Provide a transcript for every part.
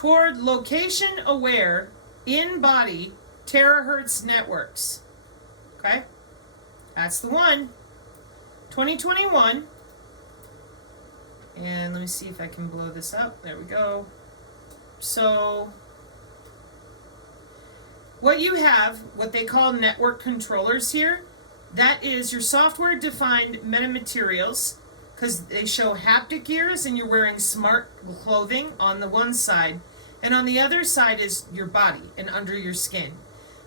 toward location-aware, in-body terahertz networks. Okay? That's the one. 2021. And let me see if I can blow this up. There we go. So, what you have, what they call network controllers here, that is your software-defined metamaterials, because they show haptic ears and you're wearing smart clothing on the one side, and on the other side is your body and under your skin.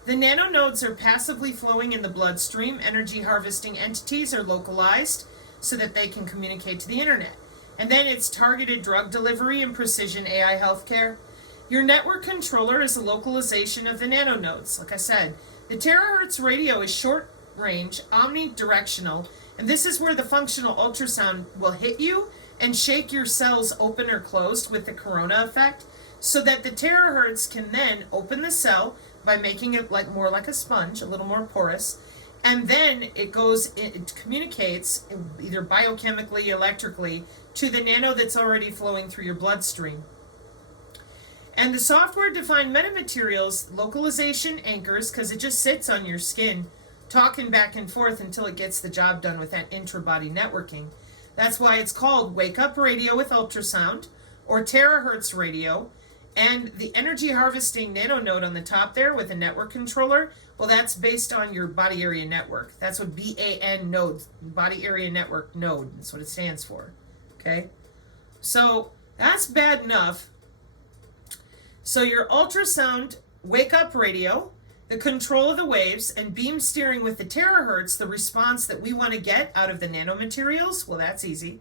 The nanonodes are passively flowing in the bloodstream. Energy harvesting entities are localized so that they can communicate to the internet. And then it's targeted drug delivery and precision AI healthcare. Your network controller is a localization of the nanonodes. Like I said, the terahertz radio is short range, omnidirectional, and this is where the functional ultrasound will hit you and shake your cells open or closed with the corona effect, so that the terahertz can then open the cell by making it like more like a sponge, a little more porous, and then it communicates either biochemically, electrically, to the nano that's already flowing through your bloodstream. And the software-defined metamaterials localization anchors, because it just sits on your skin, talking back and forth until it gets the job done with that intra-body networking. That's why it's called wake-up radio with ultrasound, or terahertz radio. And the energy harvesting nanonode on the top there with a network controller, well, that's based on your body area network. That's what BAN node, body area network node, that's what it stands for. Okay? So that's bad enough. So your ultrasound wake-up radio, the control of the waves, and beam steering with the terahertz, the response that we want to get out of the nanomaterials, well, that's easy.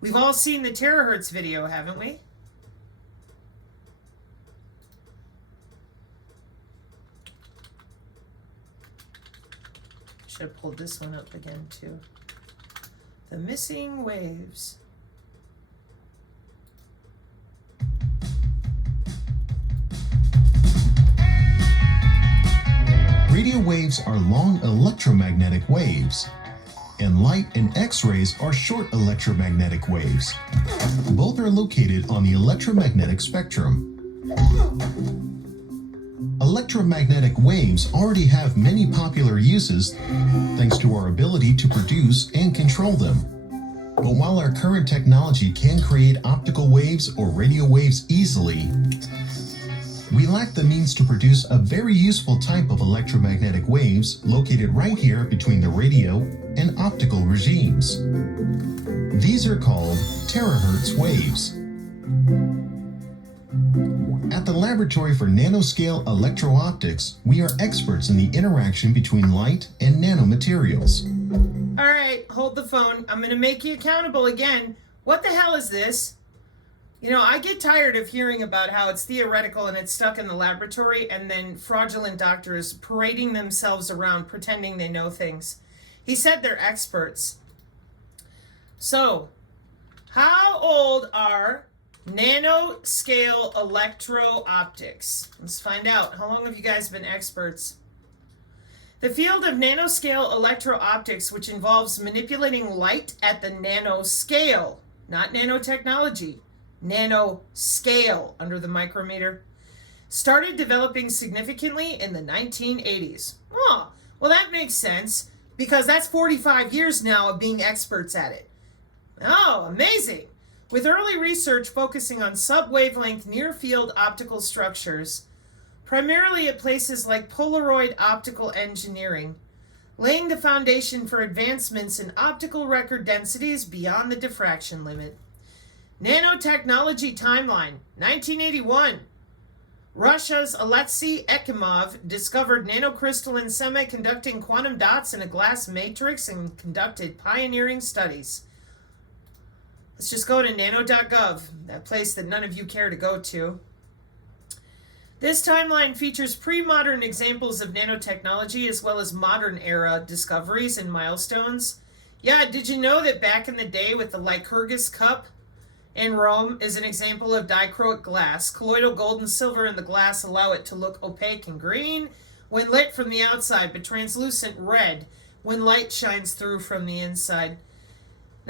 We've all seen the terahertz video, haven't we? Should have pulled this one up again, too. The missing waves. Radio waves are long electromagnetic waves, and light and X-rays are short electromagnetic waves. Both are located on the electromagnetic spectrum. Electromagnetic waves already have many popular uses thanks to our ability to produce and control them. But while our current technology can create optical waves or radio waves easily, we lack the means to produce a very useful type of electromagnetic waves located right here between the radio and optical regimes. These are called terahertz waves. At the Laboratory for Nanoscale Electro-Optics, we are experts in the interaction between light and nanomaterials. All right, hold the phone. I'm going to make you accountable again. What the hell is this? You know, I get tired of hearing about how it's theoretical and it's stuck in the laboratory, and then fraudulent doctors parading themselves around pretending they know things. He said they're experts. So, how old are nanoscale electro-optics? Let's find out. How long have you guys been experts? The field of nanoscale electro-optics, which involves manipulating light at the nanoscale, not nanotechnology, nanoscale under the micrometer, started developing significantly in the 1980s. Oh, well, that makes sense, because that's 45 years now of being experts at it. Oh, amazing. With early research focusing on sub-wavelength near-field optical structures, primarily at places like Polaroid Optical Engineering, laying the foundation for advancements in optical record densities beyond the diffraction limit. Nanotechnology timeline, 1981. Russia's Alexei Ekimov discovered nanocrystalline semiconducting quantum dots in a glass matrix and conducted pioneering studies. Let's just go to nano.gov, that place that none of you care to go to. This timeline features pre-modern examples of nanotechnology as well as modern era discoveries and milestones. Yeah, did you know that back in the day with the Lycurgus cup in Rome is an example of dichroic glass? Colloidal gold and silver in the glass allow it to look opaque and green when lit from the outside, but translucent red when light shines through from the inside.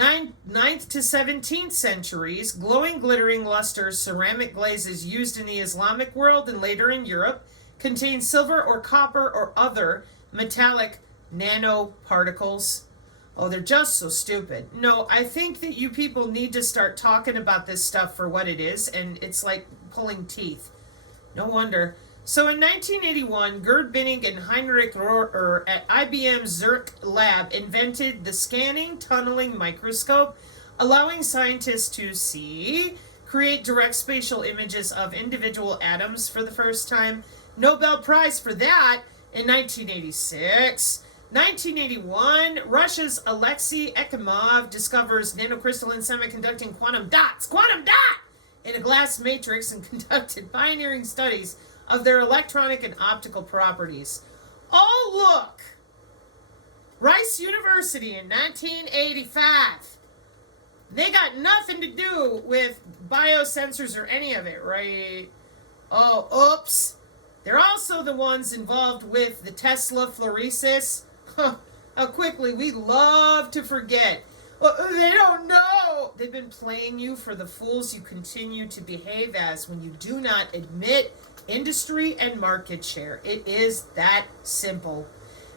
9th to 17th centuries, glowing, glittering luster ceramic glazes used in the Islamic world and later in Europe contain silver or copper or other metallic nanoparticles. Oh, they're just so stupid. No, I think that you people need to start talking about this stuff for what it is, and it's like pulling teeth. No wonder. So in 1981, Gerd Binning and Heinrich Rohr at IBM Zurich lab invented the scanning tunneling microscope, allowing scientists to create direct spatial images of individual atoms for the first time. Nobel Prize for that in 1986. 1981, Russia's Alexei Ekimov discovers nanocrystalline semiconducting quantum dots, in a glass matrix and conducted pioneering studies of their electronic and optical properties. Oh, look! Rice University in 1985. They got nothing to do with biosensors or any of it, right? Oh, oops. They're also the ones involved with the Tesla fluorescence. How quickly we love to forget. Well, they don't know. They've been playing you for the fools you continue to behave as when you do not admit industry and market share. It is that simple.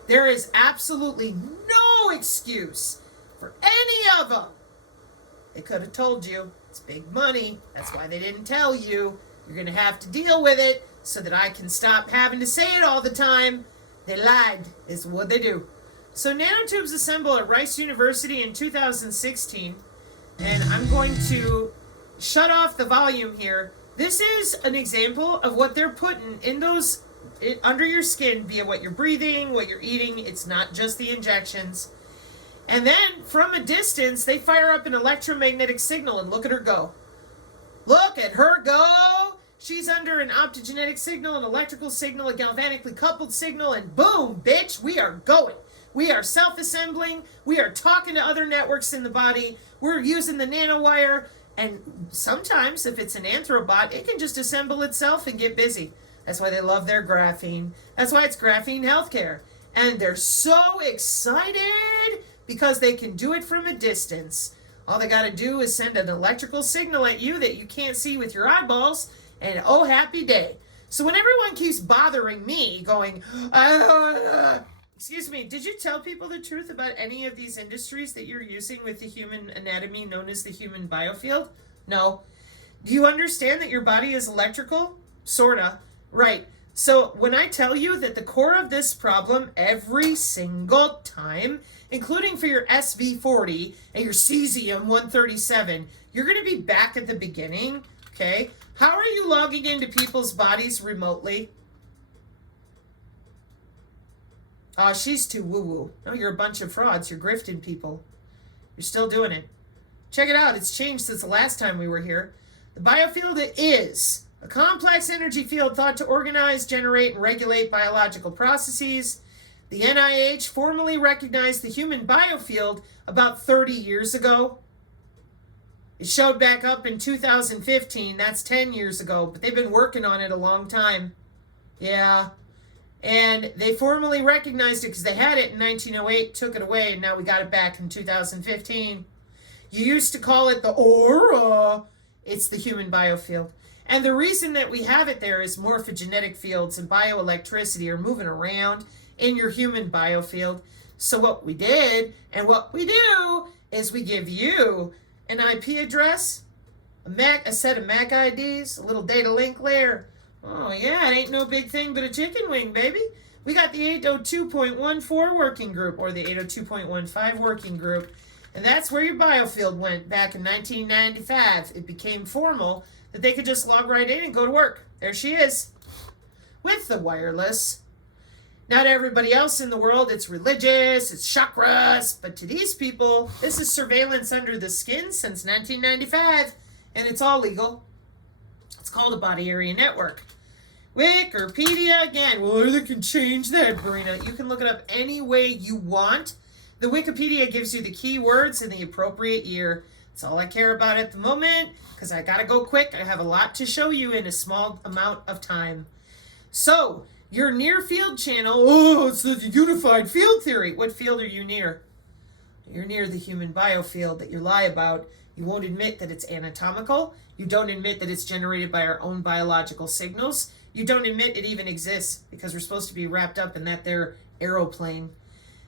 There is absolutely no excuse for any of them. They could have told you. It's big money. That's why they didn't tell you. You're going to have to deal with it so that I can stop having to say it all the time. They lied, is what they do. So nanotubes assemble at Rice University in 2016. And I'm going to shut off the volume here. This is an example of what they're putting in those under your skin via what you're breathing, what you're eating. It's not just the injections. And then from a distance, they fire up an electromagnetic signal, and look at her go. Look at her go. She's under an optogenetic signal, an electrical signal, a galvanically coupled signal, and boom, bitch, we are going. We are self-assembling. We are talking to other networks in the body. We're using the nanowire. And sometimes, if it's an anthrobot, it can just assemble itself and get busy. That's why they love their graphene. That's why it's graphene healthcare. And they're so excited because they can do it from a distance. All they got to do is send an electrical signal at you that you can't see with your eyeballs, and oh, happy day. So when everyone keeps bothering me, going, excuse me, did you tell people the truth about any of these industries that you're using with the human anatomy known as the human biofield? No. Do you understand that your body is electrical? Sorta. Right. So when I tell you that the core of this problem every single time, including for your SV40 and your cesium-137, you're going to be back at the beginning, okay? How are you logging into people's bodies remotely? Oh, she's too woo-woo. No, you're a bunch of frauds. You're grifting people. You're still doing it. Check it out. It's changed since the last time we were here. The biofield is a complex energy field thought to organize, generate, and regulate biological processes. The NIH formally recognized the human biofield about 30 years ago. It showed back up in 2015. That's 10 years ago, but they've been working on it a long time. Yeah. And they formally recognized it because they had it in 1908, took it away, and now we got it back in 2015. You used to call it the aura. It's the human biofield. And the reason that we have it there is morphogenetic fields and bioelectricity are moving around in your human biofield. So what we did and what we do is we give you an IP address, a set of MAC IDs, a little data link layer. Oh yeah, it ain't no big thing but a chicken wing, baby. We got the 802.14 working group or the 802.15 working group. And that's where your biofield went back in 1995. It became formal that they could just log right in and go to work. There she is with the wireless. Not everybody else in the world, it's religious, it's chakras, but to these people, this is surveillance under the skin since 1995, and it's all legal. It's called a body area network. Wikipedia again. Well, they can change that, Sabrina. You can look it up any way you want. The Wikipedia gives you the keywords in the appropriate year. That's all I care about at the moment, because I gotta go quick. I have a lot to show you in a small amount of time. So, your near field channel, it's the unified field theory. What field are you near? you're near the human biofield that you lie about. You won't admit that it's anatomical. You don't admit that it's generated by our own biological signals. You don't admit it even exists because we're supposed to be wrapped up in that there aeroplane.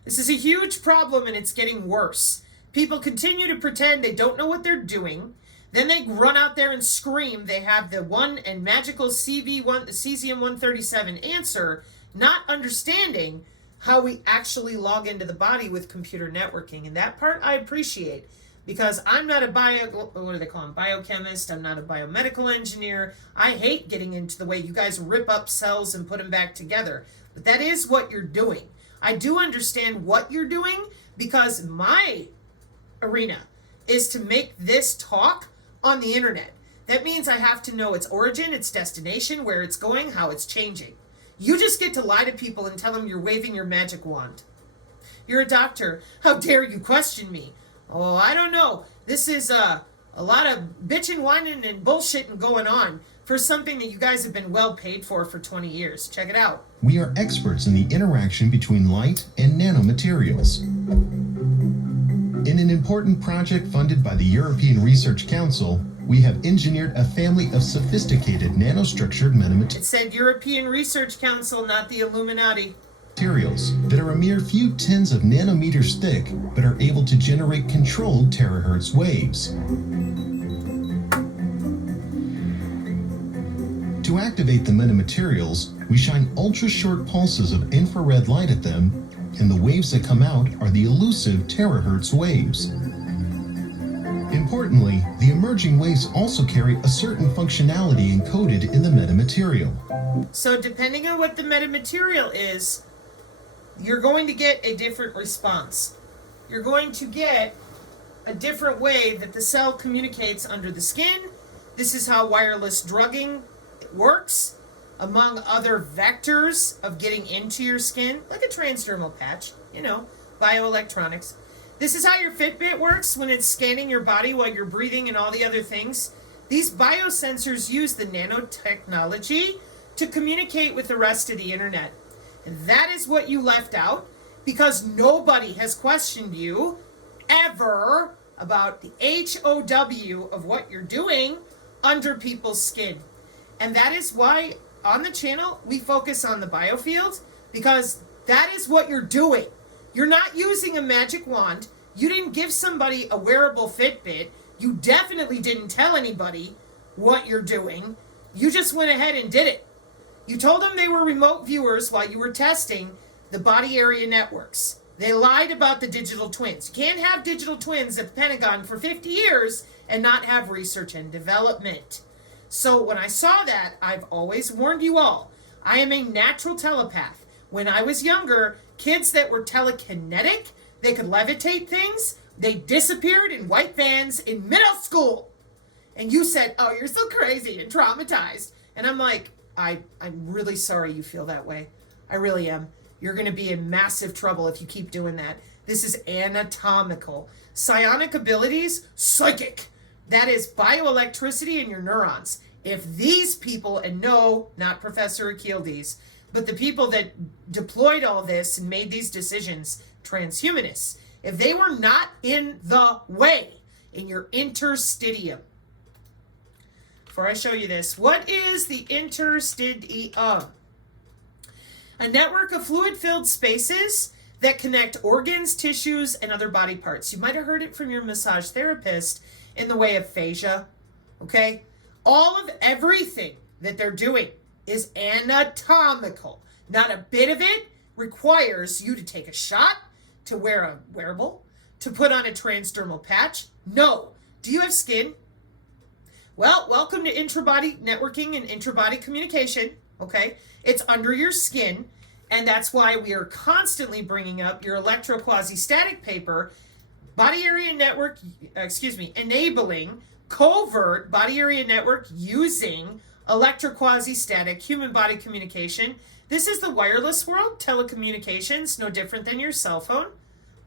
This is a huge problem and it's getting worse. People continue to pretend they don't know what they're doing. Then they run out there and scream they have the one and magical CV1, the cesium-137 answer, not understanding how we actually log into the body with computer networking. And that part I appreciate because I'm not a biochemist. I'm not a biomedical engineer. I hate getting into the way you guys rip up cells and put them back together. But that is what you're doing. I do understand what you're doing because my arena is to make this talk on the internet. That means I have to know its origin, its destination, where it's going, how it's changing. You just get to lie to people and tell them you're waving your magic wand. You're a doctor. How dare you question me? Oh, I don't know. This is a lot of bitching, whining, and bullshitting going on for something that you guys have been well paid for 20 years. Check it out. We are experts in the interaction between light and nanomaterials. In an important project funded by the European Research Council, we have engineered a family of sophisticated nanostructured metamaterials. It said European Research Council, not the Illuminati. That are a mere few tens of nanometers thick, but are able to generate controlled terahertz waves. To activate the metamaterials, we shine ultra-short pulses of infrared light at them, and the waves that come out are the elusive terahertz waves. Importantly, the emerging waves also carry a certain functionality encoded in the metamaterial. So depending on what the metamaterial is, you're going to get a different response. You're going to get a different way that the cell communicates under the skin. This is how wireless drugging works, among other vectors of getting into your skin, like a transdermal patch, bioelectronics. This is how your Fitbit works when it's scanning your body while you're breathing and all the other things. These biosensors use the nanotechnology to communicate with the rest of the internet. And that is what you left out because nobody has questioned you ever about the HOW of what you're doing under people's skin. And that is why on the channel we focus on the biofield because that is what you're doing. You're not using a magic wand. You didn't give somebody a wearable Fitbit. You definitely didn't tell anybody what you're doing. You just went ahead and did it. You told them they were remote viewers while you were testing the body area networks. They lied about the digital twins. You can't have digital twins at the Pentagon for 50 years and not have research and development. So when I saw that, I've always warned you all, I am a natural telepath. When I was younger, kids that were telekinetic, they could levitate things, they disappeared in white vans in middle school. And you said, oh, you're so crazy and traumatized. And I'm like, I'm really sorry you feel that way. I really am. You're going to be in massive trouble if you keep doing that. This is anatomical. Psionic abilities, psychic. That is bioelectricity in your neurons. If these people, and no, not Professor Achilles, but the people that deployed all this and made these decisions, transhumanists, if they were not in the way in your interstitium. Before I show you this, what is the interstitium? A network of fluid-filled spaces that connect organs, tissues, and other body parts. You might have heard it from your massage therapist in the way of fascia, okay? All of everything that they're doing is anatomical. Not a bit of it requires you to take a shot, to wear a wearable, to put on a transdermal patch. No. Do you have skin? Well, welcome to intrabody networking and intrabody communication, okay? It's under your skin, and that's why we are constantly bringing up your electroquasi-static paper, body area network, enabling covert body area network using electroquasi-static human body communication. This is the wireless world, telecommunications, no different than your cell phone,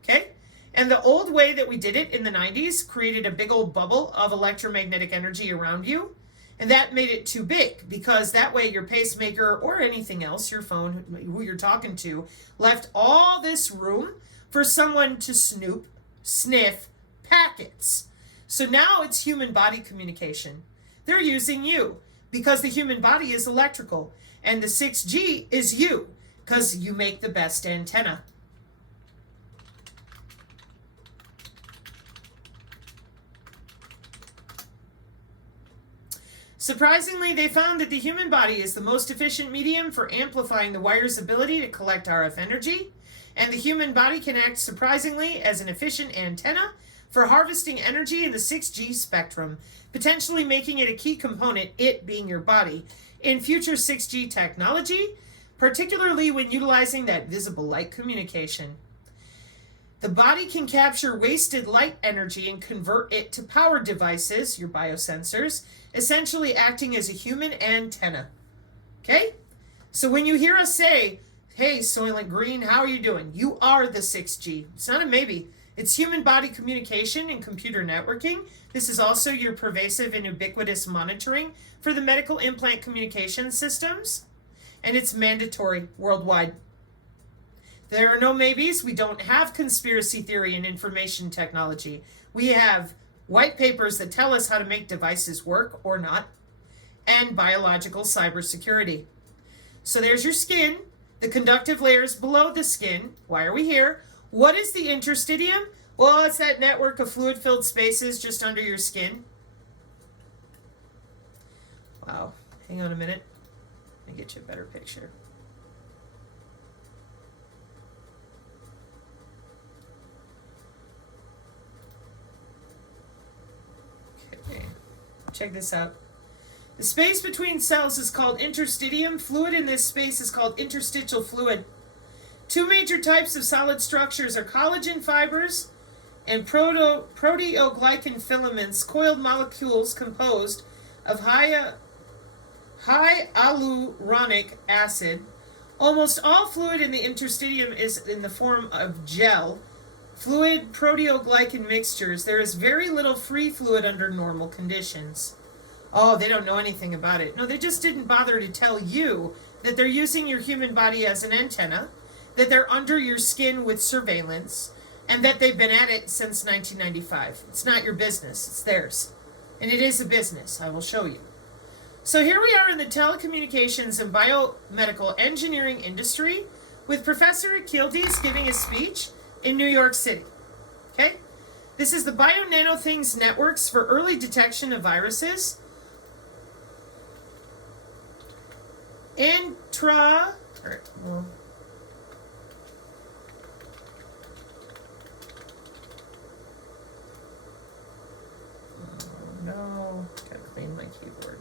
okay? And the old way that we did it in the 90s created a big old bubble of electromagnetic energy around you. And that made it too big because that way your pacemaker or anything else, your phone, who you're talking to, left all this room for someone to snoop, sniff packets. So now it's human body communication. They're using you because the human body is electrical, and the 6G is you because you make the best antenna. Surprisingly, they found that the human body is the most efficient medium for amplifying the wire's ability to collect RF energy, and the human body can act surprisingly as an efficient antenna for harvesting energy in the 6G spectrum, potentially making it a key component, it being your body, in future 6G technology, particularly when utilizing that visible light communication. The body can capture wasted light energy and convert it to power devices, your biosensors, essentially acting as a human antenna. Okay? So when you hear us say, hey, Soylent Green, how are you doing? You are the 6G. It's not a maybe. It's human body communication and computer networking. This is also your pervasive and ubiquitous monitoring for the medical implant communication systems. And it's mandatory worldwide. There are no maybes. We don't have conspiracy theory and information technology. We have white papers that tell us how to make devices work or not, and biological cybersecurity. So there's your skin, the conductive layers below the skin. Why are we here? What is the interstitium? Well, it's that network of fluid-filled spaces just under your skin. Wow. Hang on a minute. Let me get you a better picture. Okay. Check this out. The space between cells is called interstitium. Fluid in this space is called interstitial fluid. Two major types of solid structures are collagen fibers and proteoglycan filaments, coiled molecules composed of high hyaluronic acid. Almost all fluid in the interstitium is in the form of gel. Fluid proteoglycan mixtures. There is very little free fluid under normal conditions. Oh, they don't know anything about it. No, they just didn't bother to tell you that they're using your human body as an antenna, that they're under your skin with surveillance, and that they've been at it since 1995. It's not your business. It's theirs. And it is a business. I will show you. So here we are in the telecommunications and biomedical engineering industry with Professor Kildes giving a speech in New York City. Okay? This is the Bio-Nanothings Networks for Early Detection of Viruses. No, gotta clean my keyboard.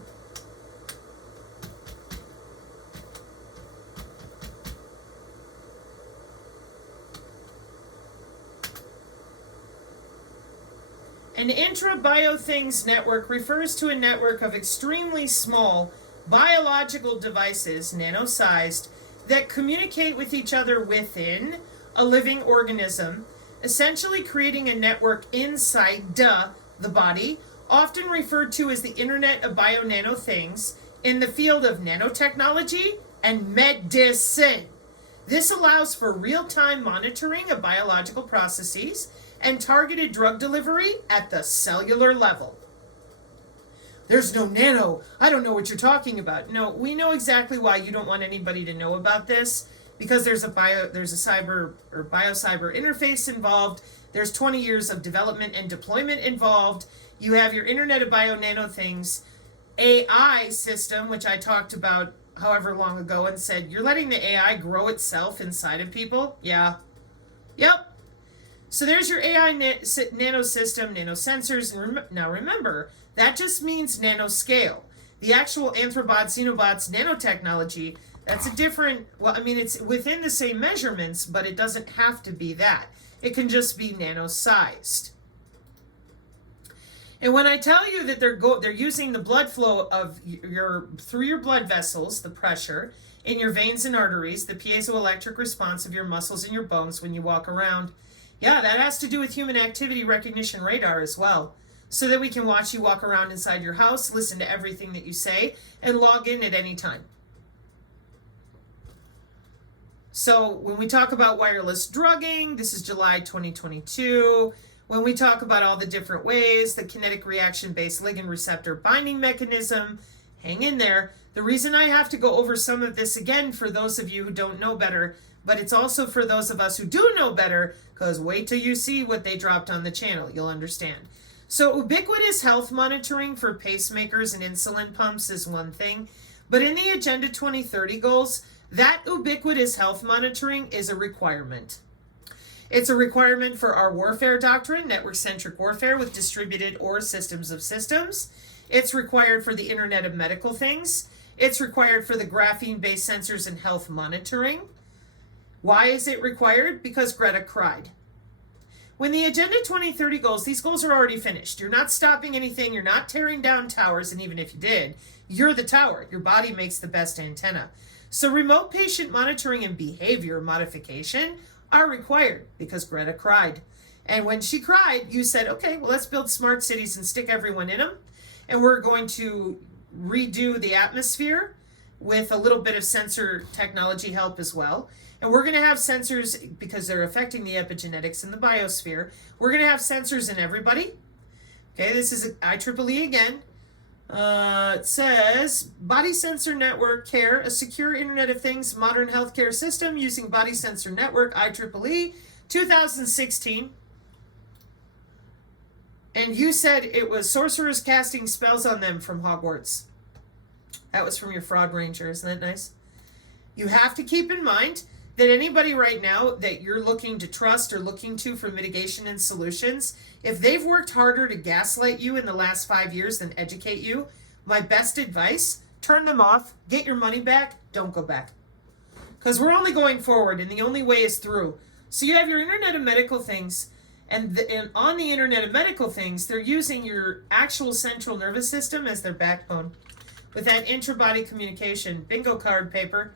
An intra-biothings network refers to a network of extremely small biological devices, nano-sized, that communicate with each other within a living organism, essentially creating a network inside the body, often referred to as the Internet of Bio-Nanothings, in the field of nanotechnology and medicine. This allows for real-time monitoring of biological processes and targeted drug delivery at the cellular level. There's no nano. I don't know what you're talking about. No, we know exactly why you don't want anybody to know about this, because there's a cyber or bio-cyber interface involved. There's 20 years of development and deployment involved. You have your Internet of Bio-Nanothings AI system, which I talked about however long ago and said, you're letting the AI grow itself inside of people? Yeah. Yep. So there's your AI nano system, nanosensors. And now remember, that just means nanoscale. The actual Anthrobots, Xenobots, nanotechnology, that's a different, well, I mean, it's within the same measurements, but it doesn't have to be that. It can just be nano-sized. And when I tell you that they're using the blood flow of through your blood vessels, the pressure in your veins and arteries, the piezoelectric response of your muscles and your bones when you walk around, yeah, that has to do with human activity recognition radar as well. So that we can watch you walk around inside your house, listen to everything that you say, and log in at any time. So when we talk about wireless drugging, this is July 2022. when we talk about all the different ways, the kinetic reaction-based ligand receptor binding mechanism. Hang in there. The reason I have to go over some of this again for those of you who don't know better, but it's also for those of us who do know better, because wait till you see what they dropped on the channel, you'll understand. So ubiquitous health monitoring for pacemakers and insulin pumps is one thing, but in the Agenda 2030 goals, that ubiquitous health monitoring is a requirement. It's a requirement for our warfare doctrine, network-centric warfare with distributed or systems of systems. It's required for the Internet of Medical Things. It's required for the graphene-based sensors and health monitoring. Why is it required? Because Greta cried. When the Agenda 2030 goals, these goals are already finished. You're not stopping anything. You're not tearing down towers. And even if you did, you're the tower. Your body makes the best antenna. So remote patient monitoring and behavior modification are required because Greta cried. And when she cried, you said, okay, well, let's build smart cities and stick everyone in them. And we're going to redo the atmosphere with a little bit of sensor technology help as well. And we're going to have sensors because they're affecting the epigenetics in the biosphere. We're going to have sensors in everybody. Okay, this is IEEE again. It says, Body Sensor Network Care, a secure Internet of Things modern healthcare system using Body Sensor Network, IEEE 2016. And you said it was sorcerers casting spells on them from Hogwarts. That was from your Fraud Ranger, isn't that nice? You have to keep in mind that anybody right now that you're looking to trust or looking to for mitigation and solutions, if they've worked harder to gaslight you in the last 5 years than educate you, my best advice, turn them off, get your money back, don't go back. Because we're only going forward and the only way is through. So you have your Internet of Medical Things, and on the Internet of Medical Things, they're using your actual central nervous system as their backbone with that intra-body communication. Bingo card paper.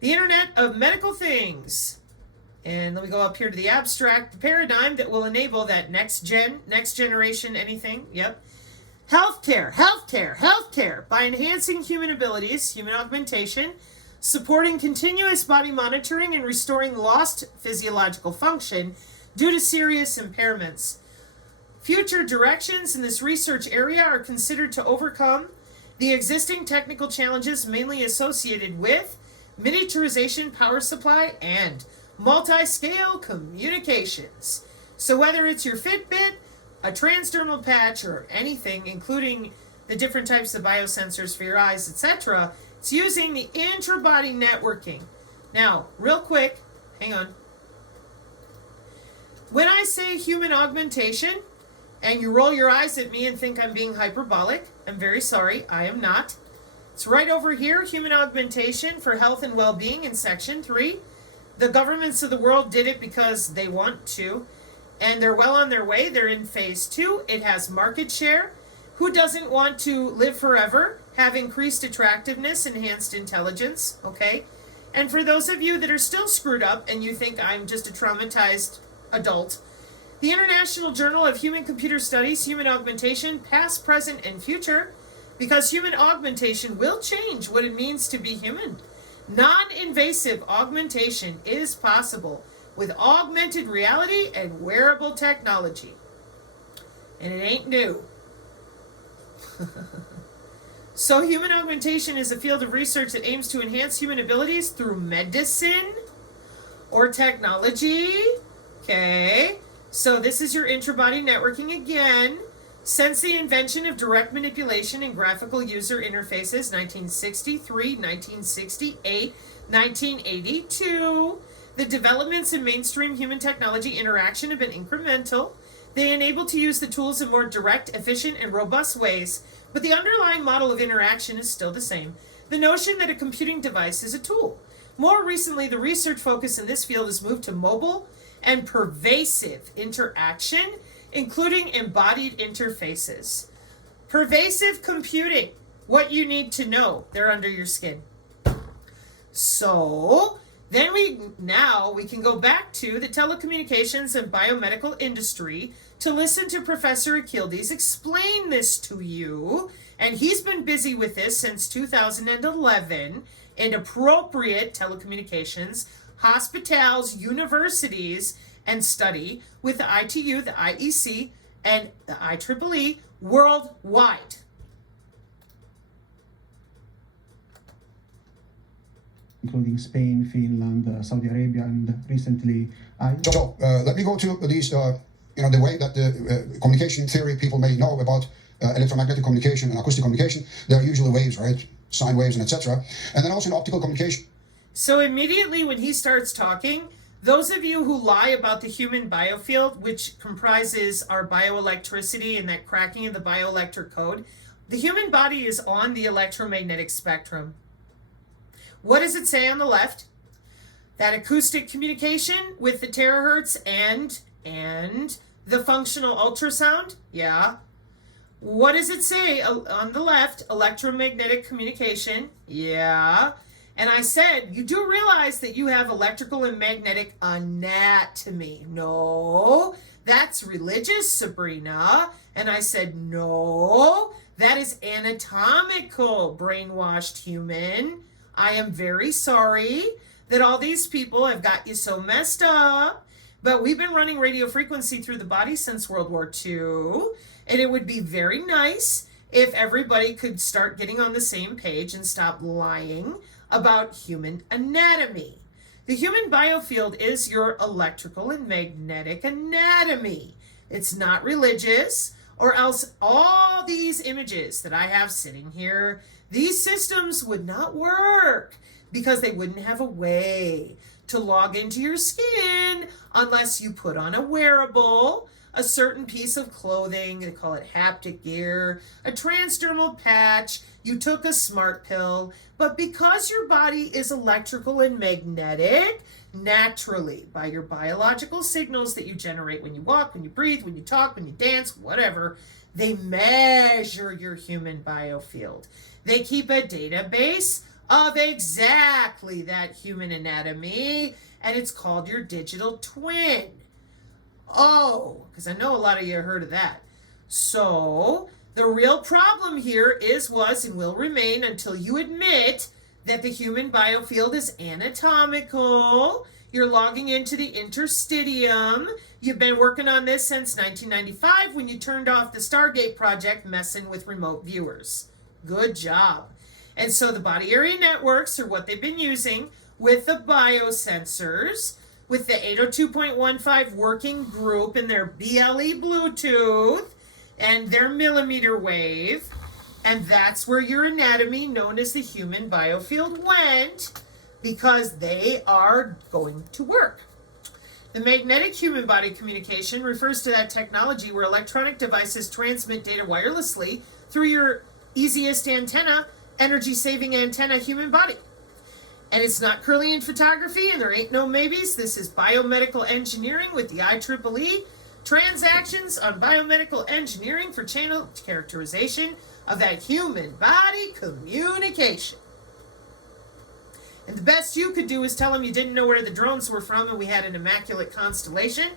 The Internet of Medical Things. And let me go up here to the abstract paradigm that will enable that next generation anything. Yep. Healthcare. By enhancing human abilities, human augmentation, supporting continuous body monitoring, and restoring lost physiological function due to serious impairments. Future directions in this research area are considered to overcome the existing technical challenges mainly associated with miniaturization, power supply, and multi-scale communications. So whether it's your Fitbit, a transdermal patch, or anything, including the different types of biosensors for your eyes, etc., it's using the intra-body networking. Now, real quick, hang on. When I say human augmentation, and you roll your eyes at me and think I'm being hyperbolic, I'm very sorry, I am not. It's right over here, human augmentation for health and well-being in section 3. The governments of the world did it because they want to, and they're well on their way. They're in phase 2. It has market share. Who doesn't want to live forever, have increased attractiveness, enhanced intelligence, okay? And for those of you that are still screwed up and you think I'm just a traumatized adult, the International Journal of Human Computer Studies, Human Augmentation, Past, Present, and Future, because human augmentation will change what it means to be human. Non-invasive augmentation is possible with augmented reality and wearable technology. And it ain't new. So human augmentation is a field of research that aims to enhance human abilities through medicine or technology. Okay, so this is your intra-body networking again. Since the invention of direct manipulation and graphical user interfaces, 1963, 1968, 1982, the developments in mainstream human technology interaction have been incremental. They enable to use the tools in more direct, efficient, and robust ways, but the underlying model of interaction is still the same. The notion that a computing device is a tool. More recently, the research focus in this field has moved to mobile and pervasive interaction, including embodied interfaces. Pervasive computing, what you need to know, they're under your skin. So then we can go back to the telecommunications and biomedical industry to listen to Professor Achildes explain this to you. And he's been busy with this since 2011 in appropriate telecommunications, hospitals, universities, and study with the ITU, the IEC, and the IEEE worldwide. Including Spain, Finland, Saudi Arabia, and recently So let me go to these, the way that the communication theory people may know about electromagnetic communication and acoustic communication. There are usually waves, right? Sine waves and etc. And then also in optical communication. So immediately when he starts talking, those of you who lie about the human biofield, which comprises our bioelectricity and that cracking of the bioelectric code, the human body is on the electromagnetic spectrum. What does it say on the left? That acoustic communication with the terahertz and the functional ultrasound? Yeah. What does it say on the left? Electromagnetic communication? Yeah. And I said, you do realize that you have electrical and magnetic anatomy. No, that's religious, Sabrina. And I said, no, that is anatomical, brainwashed human. I am very sorry that all these people have got you so messed up, but we've been running radio frequency through the body since World War II, and it would be very nice if everybody could start getting on the same page and stop lying about human anatomy. The human biofield is your electrical and magnetic anatomy. It's not religious, or else all these images that I have sitting here, these systems would not work because they wouldn't have a way to log into your skin unless you put on a wearable, a certain piece of clothing, they call it haptic gear, a transdermal patch, you took a smart pill, but because your body is electrical and magnetic, naturally, by your biological signals that you generate when you walk, when you breathe, when you talk, when you dance, whatever, they measure your human biofield. They keep a database of exactly that human anatomy, and it's called your digital twin. Oh, because I know a lot of you have heard of that. So, the real problem here was, and will remain until you admit that the human biofield is anatomical. You're logging into the interstitium. You've been working on this since 1995 when you turned off the Stargate project messing with remote viewers. Good job. And so the body area networks are what they've been using with the biosensors, with the 802.15 working group and their BLE Bluetooth and their millimeter wave. And that's where your anatomy, known as the human biofield, went, because they are going to work. The magnetic human body communication refers to that technology where electronic devices transmit data wirelessly through your easiest antenna, energy-saving antenna human body. And it's not Kirlian photography, and there ain't no maybes. This is biomedical engineering with the IEEE. Transactions on biomedical engineering for channel characterization of that human body communication. And the best you could do is tell them you didn't know where the drones were from and we had an immaculate constellation,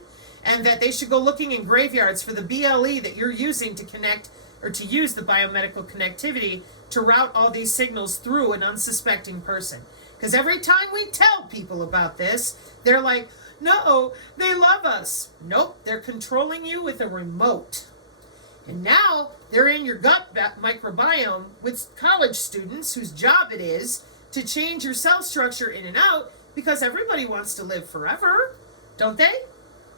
and that they should go looking in graveyards for the BLE that you're using to connect, or to use the biomedical connectivity to route all these signals through an unsuspecting person. Because every time we tell people about this, they're like, no, they love us. Nope, they're controlling you with a remote. And now they're in your gut microbiome with college students whose job it is to change your cell structure in and out, because everybody wants to live forever, don't they?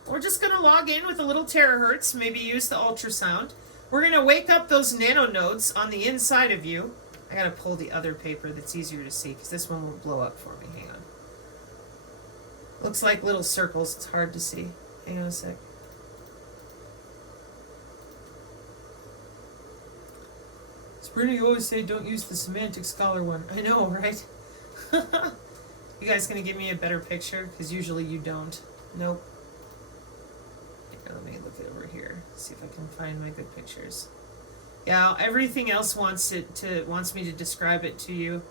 We're just going to log in with a little terahertz, maybe use the ultrasound. We're going to wake up those nanonodes on the inside of you. I got to pull the other paper that's easier to see because this one won't blow up for me. Hang on. Looks like little circles. It's hard to see. Hang on a sec. Sabrina, you always say don't use the semantic scholar one. I know, right? You guys going to give me a better picture? Because usually you don't. Nope. Here, let me look it over here. See if I can find my good pictures. Yeah, everything else wants me to describe it to you.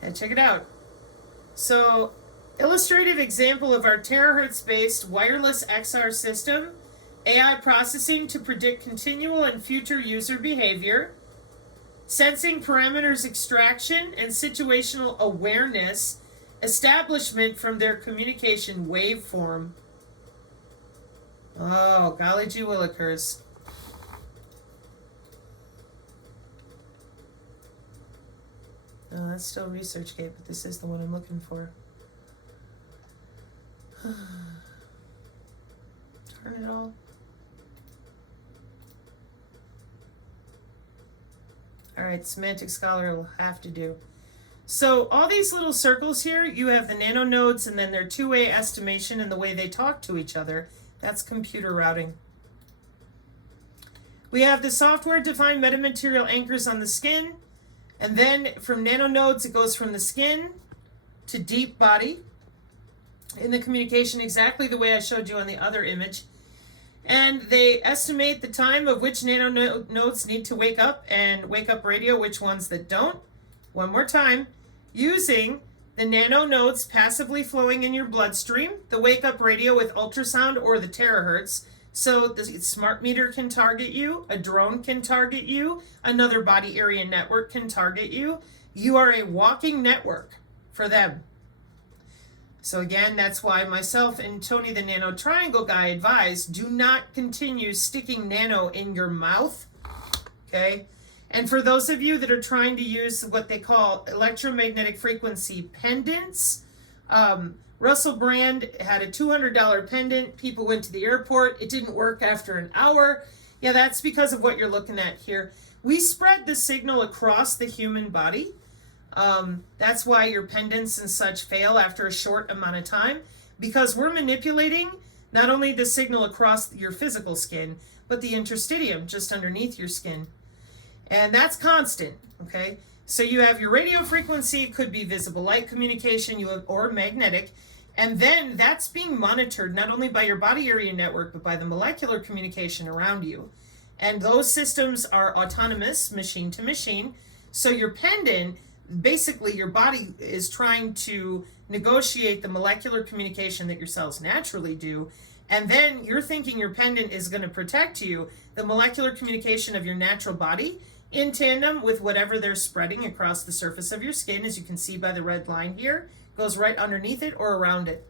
And check it out. So, illustrative example of our terahertz-based wireless XR system, AI processing to predict continual and future user behavior, sensing parameters extraction and situational awareness establishment from their communication waveform. Oh, golly gee willikers. Oh, that's still ResearchGate, but this is the one I'm looking for. Turn it all. All right, Semantic Scholar will have to do. So all these little circles here, you have the nanonodes and then their two-way estimation and the way they talk to each other. That's computer routing. We have the software-defined metamaterial anchors on the skin, and then from nanonodes it goes from the skin to deep body in the communication exactly the way I showed you on the other image. And they estimate the time of which nanonodes need to wake up and wake up radio, which ones that don't. One more time, using the nanonodes passively flowing in your bloodstream, the wake up radio with ultrasound or the terahertz. So the smart meter can target you, a drone can target you, another body area network can target you. You are a walking network for them. So again, that's why myself and Tony the Nano Triangle guy advise, do not continue sticking nano in your mouth, okay? And for those of you that are trying to use what they call electromagnetic frequency pendants, Russell Brand had a $200 pendant. People went to the airport. It didn't work after an hour. Yeah, that's because of what you're looking at here. We spread the signal across the human body. That's why your pendants and such fail after a short amount of time, because we're manipulating not only the signal across your physical skin, but the interstitium just underneath your skin. And that's constant, okay? So you have your radio frequency, it could be visible light communication, or magnetic, and then that's being monitored not only by your body area network, but by the molecular communication around you. And those systems are autonomous, machine to machine. So your pendant, basically your body is trying to negotiate the molecular communication that your cells naturally do, and then you're thinking your pendant is going to protect you, the molecular communication of your natural body in tandem with whatever they're spreading across the surface of your skin, as you can see by the red line here, goes right underneath it or around it.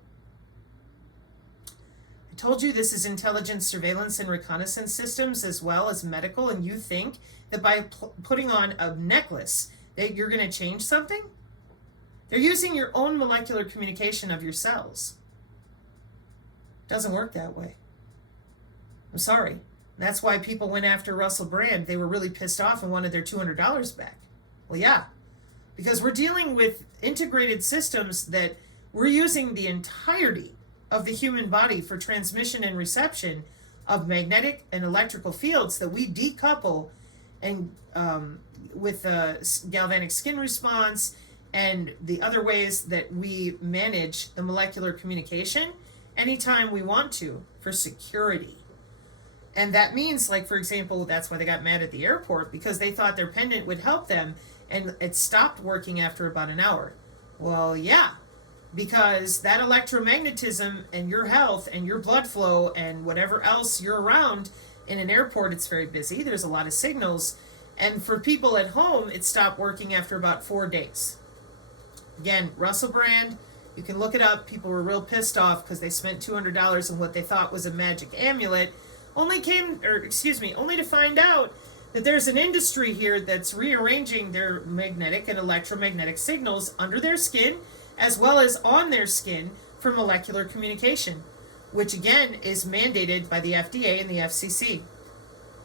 I told you this is intelligence, surveillance, and reconnaissance systems as well as medical, and you think that by putting on a necklace that you're going to change something? They're using your own molecular communication of your cells. Doesn't work that way. I'm sorry. That's why people went after Russell Brand. They were really pissed off and wanted their $200 back. Well, yeah, because we're dealing with integrated systems that we're using the entirety of the human body for transmission and reception of magnetic and electrical fields that we decouple and with galvanic skin response and the other ways that we manage the molecular communication anytime we want to for security. And that means, like, for example, that's why they got mad at the airport, because they thought their pendant would help them, and it stopped working after about an hour. Well, yeah, because that electromagnetism and your health and your blood flow and whatever else you're around in an airport, it's very busy. There's a lot of signals. And for people at home, it stopped working after about 4 days. Again, Russell Brand, you can look it up. People were real pissed off because they spent $200 on what they thought was a magic amulet, only to find out that there's an industry here that's rearranging their magnetic and electromagnetic signals under their skin as well as on their skin for molecular communication, which again is mandated by the FDA and the FCC.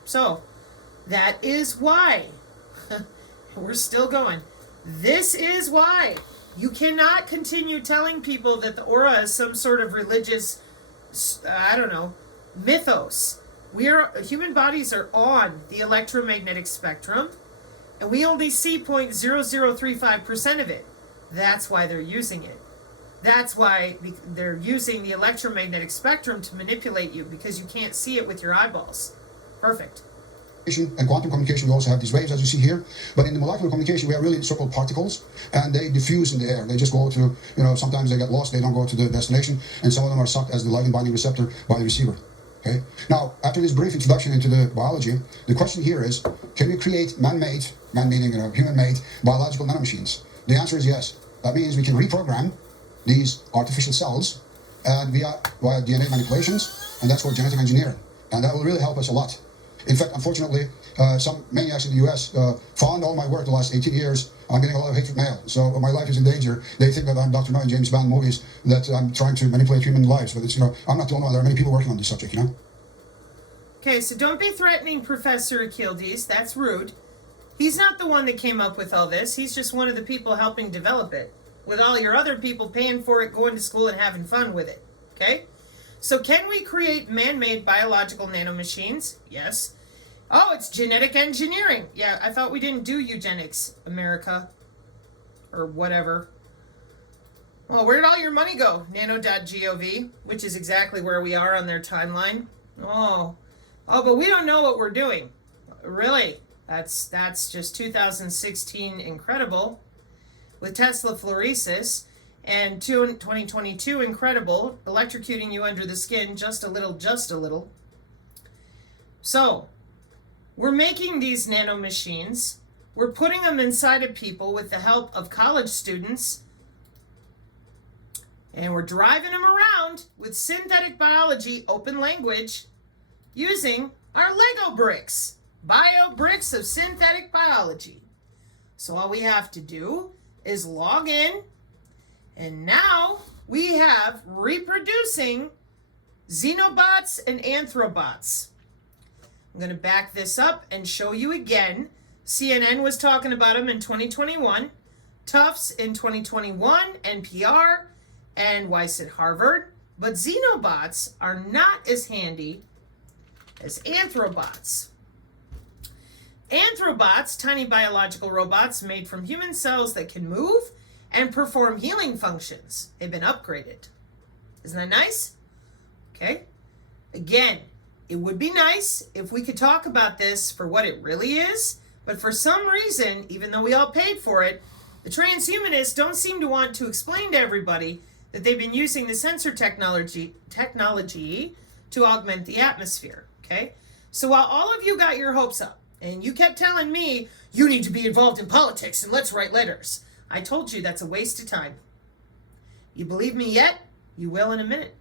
So that is why we're still going. This is why you cannot continue telling people that the aura is some sort of religious, mythos. Human bodies are on the electromagnetic spectrum, and we only see 0.0035% of it. That's why they're using it. That's why they're using the electromagnetic spectrum to manipulate you, because you can't see it with your eyeballs. Perfect. And quantum communication, we also have these waves, as you see here. But in the molecular communication, we have really so-called particles, and they diffuse in the air. They just go to, sometimes they get lost, they don't go to the destination, and some of them are sucked as the ligand binding receptor by the receiver. Okay. Now, after this brief introduction into the biology, the question here is, can we create man-made, man meaning human-made, biological nanomachines? The answer is yes. That means we can reprogram these artificial cells and via DNA manipulations, and that's called genetic engineering. And that will really help us a lot. In fact, unfortunately, some maniacs in the US found all my work the last 18 years. I'm getting a lot of hatred mail, so my life is in danger. They think that I'm Dr. No in James Bond movies, that I'm trying to manipulate human lives, but it's, I'm not the only one. There are many people working on this subject, Okay, so don't be threatening Professor Achildes. That's rude. He's not the one that came up with all this. He's just one of the people helping develop it, with all your other people paying for it, going to school, and having fun with it. Okay? So can we create man-made biological nanomachines? Yes. Oh, it's genetic engineering. Yeah, I thought we didn't do eugenics, America. Or whatever. Well, where did all your money go? Nano.gov, which is exactly where we are on their timeline. Oh, but we don't know what we're doing. Really? That's just 2016 incredible. With Tesla Fluoresis. And 2022 incredible, electrocuting you under the skin just a little. So, we're making these nanomachines. We're putting them inside of people with the help of college students. And we're driving them around with synthetic biology, open language, using our Lego bricks. Bio bricks of synthetic biology. So all we have to do is log in. And now we have reproducing xenobots and anthrobots. I'm going to back this up and show you again. CNN was talking about them in 2021, Tufts in 2021, NPR, and Weiss at Harvard. But xenobots are not as handy as anthrobots. Anthrobots, tiny biological robots made from human cells that can move and perform healing functions. They've been upgraded. Isn't that nice? Okay. Again, it would be nice if we could talk about this for what it really is, but for some reason, even though we all paid for it, the transhumanists don't seem to want to explain to everybody that they've been using the sensor technology to augment the atmosphere. Okay. So while all of you got your hopes up and you kept telling me, you need to be involved in politics and let's write letters, I told you that's a waste of time. You believe me yet? You will in a minute.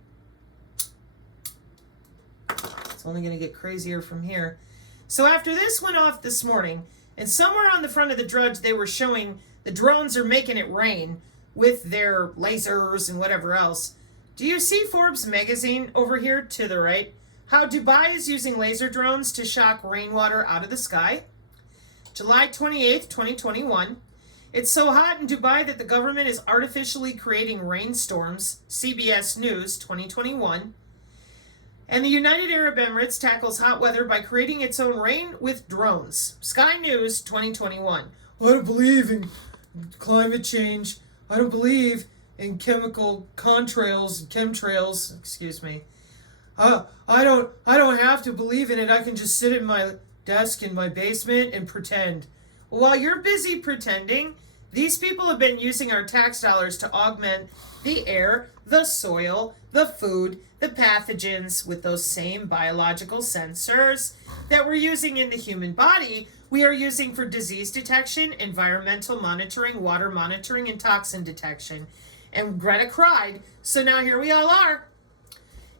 It's only going to get crazier from here. So after this went off this morning, and somewhere on the front of the Drudge, they were showing the drones are making it rain with their lasers and whatever else. Do you see Forbes magazine over here to the right? How Dubai is using laser drones to shock rainwater out of the sky? July 28th, 2021. It's so hot in Dubai that the government is artificially creating rainstorms. CBS News, 2021. And the United Arab Emirates tackles hot weather by creating its own rain with drones. Sky News, 2021. I don't believe in climate change. I don't believe in chemical chemtrails. Excuse me. I don't have to believe in it. I can just sit at my desk in my basement and pretend. While you're busy pretending, these people have been using our tax dollars to augment the air, the soil, the food, the pathogens with those same biological sensors that we're using in the human body. We are using for disease detection, environmental monitoring, water monitoring, and toxin detection. And Greta cried, so now here we all are.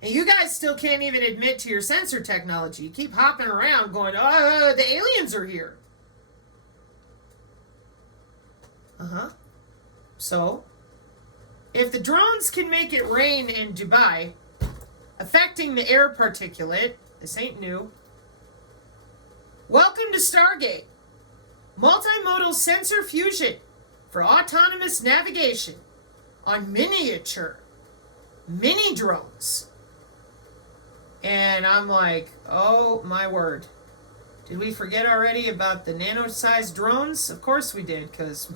And you guys still can't even admit to your sensor technology. You keep hopping around going, oh, the aliens are here. So, if the drones can make it rain in Dubai, affecting the air particulate, this ain't new. Welcome to Stargate. Multimodal sensor fusion for autonomous navigation on miniature mini drones. And I'm like, oh my word. Did we forget already about the nano-sized drones? Of course we did, because,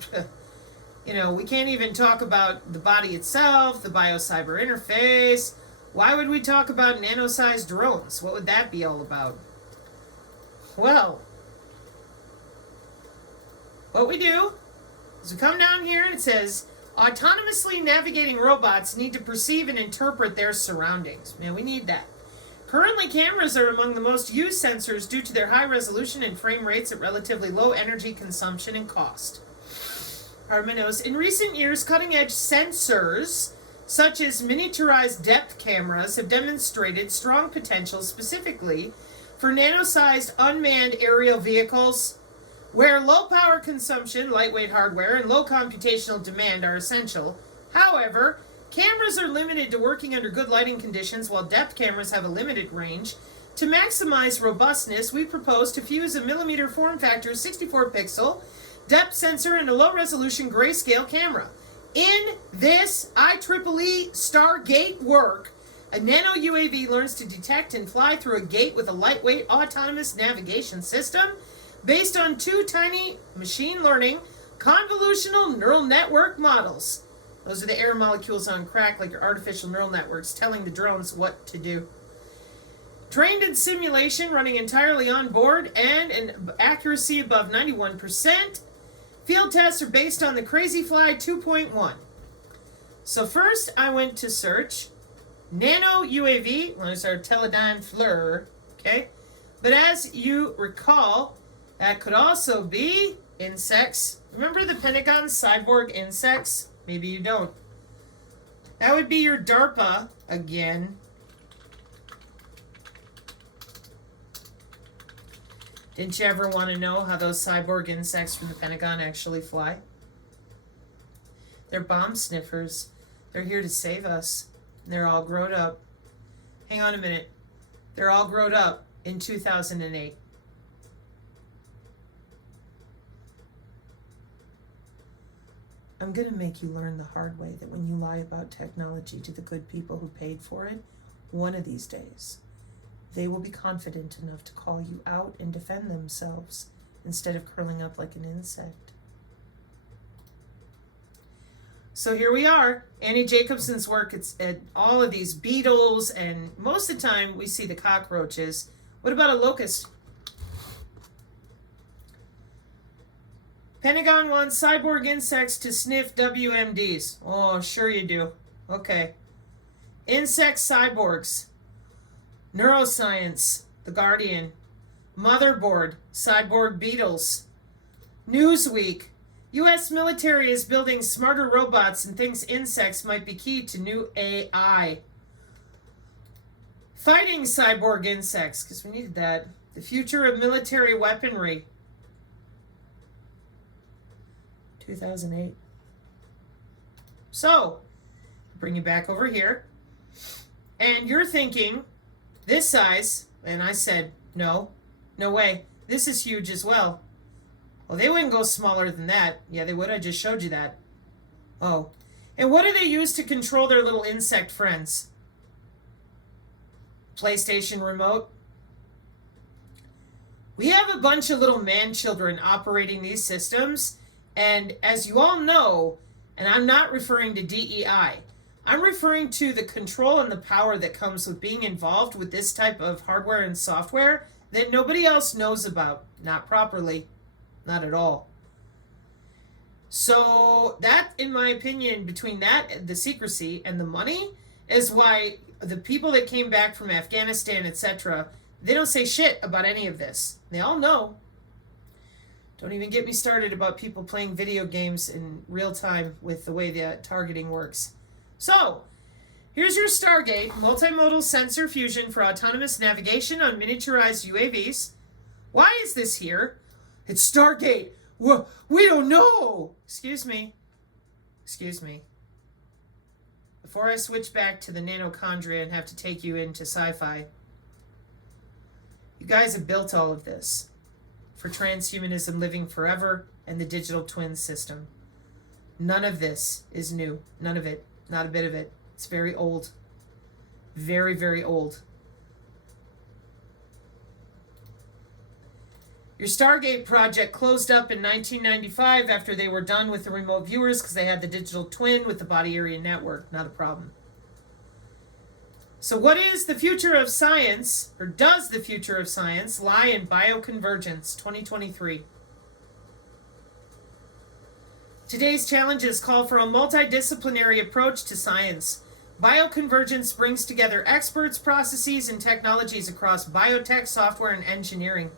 we can't even talk about the body itself, the biocyber interface. Why would we talk about nano-sized drones? What would that be all about? Well, what we do is we come down here and it says, autonomously navigating robots need to perceive and interpret their surroundings. Man, we need that. Currently, cameras are among the most used sensors due to their high resolution and frame rates at relatively low energy consumption and cost. Arminos. In recent years, cutting-edge sensors, such as miniaturized depth cameras, have demonstrated strong potential specifically for nano-sized unmanned aerial vehicles, where low power consumption, lightweight hardware, and low computational demand are essential. However, cameras are limited to working under good lighting conditions, while depth cameras have a limited range. To maximize robustness, we propose to fuse a millimeter form factor 64-pixel depth sensor and a low-resolution grayscale camera. In this IEEE Stargate work, a nano UAV learns to detect and fly through a gate with a lightweight autonomous navigation system based on two tiny machine learning convolutional neural network models. Those are the air molecules on crack, like your artificial neural networks, telling the drones what to do. Trained in simulation, running entirely on board, and an accuracy above 91%. Field tests are based on the Crazy Fly 2.1. So first I went to search Nano UAV, there's our Teledyne FLIR, okay? But as you recall, that could also be insects. Remember the Pentagon cyborg insects? Maybe you don't. That would be your DARPA again. Didn't you ever want to know how those cyborg insects from the Pentagon actually fly? They're bomb sniffers. They're here to save us. They're all grown up. Hang on a minute. They're all grown up in 2008. I'm going to make you learn the hard way that when you lie about technology to the good people who paid for it, one of these days, they will be confident enough to call you out and defend themselves instead of curling up like an insect. So here we are. Annie Jacobsen's work, it's at all of these beetles, and most of the time we see the cockroaches. What about a locust? Pentagon wants cyborg insects to sniff WMDs. Oh, sure you do. Okay. Insect cyborgs. Neuroscience, The Guardian. Motherboard, cyborg beetles. Newsweek, U.S. military is building smarter robots and thinks insects might be key to new AI. Fighting cyborg insects, because we needed that. The future of military weaponry. 2008. So, bring you back over here. And you're thinking, this size, and I said, no way. This is huge as well. Well, they wouldn't go smaller than that. Yeah, they would. I just showed you that. Oh. And what do they use to control their little insect friends? PlayStation remote. We have a bunch of little man-children operating these systems, and as you all know, and I'm not referring to DEI, I'm referring to the control and the power that comes with being involved with this type of hardware and software that nobody else knows about. Not properly. Not at all. So that, in my opinion, between that, the secrecy, and the money, is why the people that came back from Afghanistan, etc., they don't say shit about any of this. They all know. Don't even get me started about people playing video games in real time with the way the targeting works. So, here's your Stargate multimodal sensor fusion for autonomous navigation on miniaturized UAVs. Why is this here? It's Stargate. We don't know. Excuse me. Before I switch back to the Nanocondria and have to take you into sci-fi, you guys have built all of this for transhumanism living forever and the digital twin system. None of this is new. None of it. Not a bit of it. It's very old. Very, very old. Your Stargate project closed up in 1995 after they were done with the remote viewers because they had the digital twin with the body area network. Not a problem. So what is the future of science, or does the future of science lie in bioconvergence 2023? Today's challenges call for a multidisciplinary approach to science. Bioconvergence brings together experts, processes, and technologies across biotech, software, and engineering.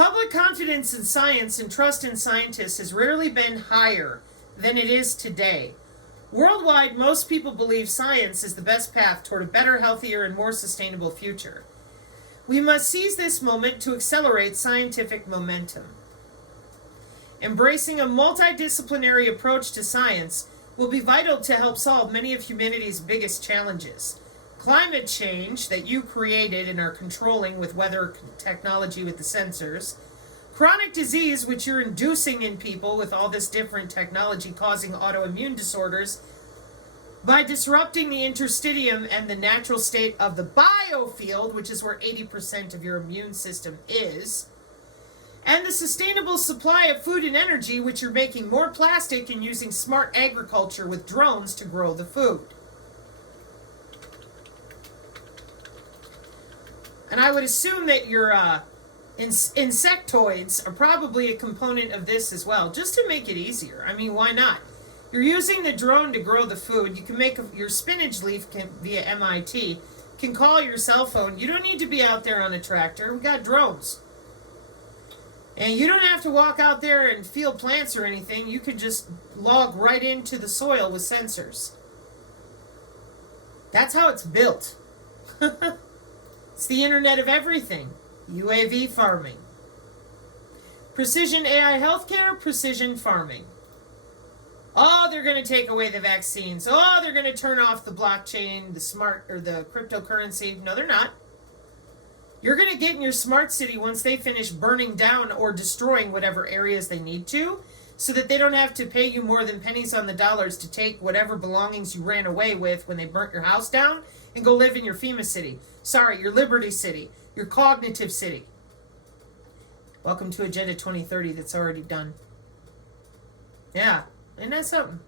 Public confidence in science and trust in scientists has rarely been higher than it is today. Worldwide, most people believe science is the best path toward a better, healthier, and more sustainable future. We must seize this moment to accelerate scientific momentum. Embracing a multidisciplinary approach to science will be vital to help solve many of humanity's biggest challenges. Climate change that you created and are controlling with weather technology with the sensors. Chronic disease, which you're inducing in people with all this different technology causing autoimmune disorders by disrupting the interstitium and the natural state of the biofield, which is where 80% of your immune system is. And the sustainable supply of food and energy, which you're making more plastic and using smart agriculture with drones to grow the food. And I would assume that your insectoids are probably a component of this as well, just to make it easier. I mean, why not? You're using the drone to grow the food. You can make your spinach leaf via MIT, can call your cell phone. You don't need to be out there on a tractor. We've got drones. And you don't have to walk out there and field plants or anything. You can just log right into the soil with sensors. That's how it's built. It's the Internet of Everything. UAV farming. Precision AI healthcare, precision farming. Oh, they're going to take away the vaccines. Oh, they're going to turn off the blockchain, the smart, or the cryptocurrency. No, they're not. You're going to get in your smart city once they finish burning down or destroying whatever areas they need to, so that they don't have to pay you more than pennies on the dollars to take whatever belongings you ran away with when they burnt your house down and go live in your FEMA city. Sorry, your Liberty city, your cognitive city. Welcome to Agenda 2030 that's already done. Yeah, isn't that something?